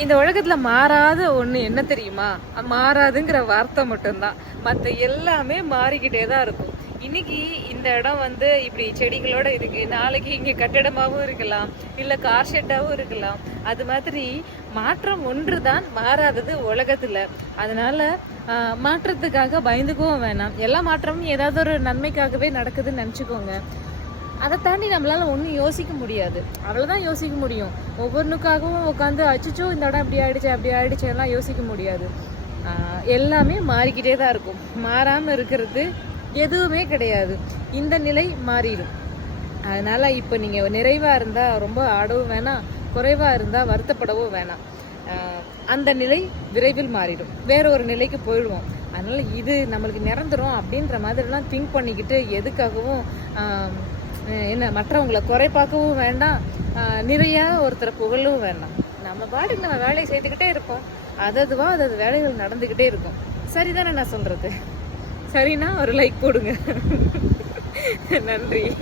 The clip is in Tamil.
இந்த உலகத்துல மாறாத ஒண்ணு என்ன தெரியுமா? மாறாதுங்கிற வார்த்தை மட்டும்தான். மற்ற எல்லாமே மாறிக்கிட்டே தான் இருக்கும். இன்னைக்கு இந்த இடம் வந்து இப்படி செடிகளோட இருக்கு. நாளைக்கு இங்க கட்டிடமாகவும் இருக்கலாம். இல்ல கார் ஷெட்டாகவும் இருக்கலாம். அது மாதிரி மாற்றம் ஒன்று தான் மாறாதது உலகத்துல. அதனால மாற்றத்துக்காக பயந்துக்கவும் வேணாம். எல்லா மாற்றமும் ஏதாவது ஒரு நன்மைக்காகவே நடக்குதுன்னு நினச்சிக்கோங்க. அதை தாண்டி நம்மளால ஒன்றும் யோசிக்க முடியாது. அவ்வளோதான் யோசிக்க முடியும். ஒவ்வொன்றுக்காகவும் உட்காந்து அச்சுச்சோ இந்த இடம் இப்படி ஆயிடுச்சு அப்படி ஆயிடுச்சு எல்லாம் யோசிக்க முடியாது. எல்லாமே மாறிக்கிட்டே தான் இருக்கும். மாறாமல் இருக்கிறது எதுவுமே கிடையாது. இந்த நிலை மாறிடும். அதனால இப்போ நீங்கள் நிறைவாக இருந்தால் ரொம்ப ஆடவும் வேணாம் குறைவாக இருந்தால் வருத்தப்படவும் வேணாம். அந்த நிலை விரைவில் மாறிடும். வேற ஒரு நிலைக்கு போயிடுவோம். அதனால இது நம்மளுக்கு நிரந்தரம் அப்படின்ற மாதிரிலாம் திங்க் பண்ணிக்கிட்டு எதுக்காகவும் என்ன மற்றவங்களை குறை பார்க்கவும் வேண்டாம். ஆஹ் நிறைய ஒருத்தரை புகழவும் வேண்டாம். நம்ம பாட்டுக்கு நம்ம வேலையை செய்துக்கிட்டே இருப்போம். அததுவா அதது வேலைகள் நடந்துக்கிட்டே இருக்கும். சரிதானே நான் சொல்றது? சரினா ஒரு லைக் போடுங்க. நன்றி.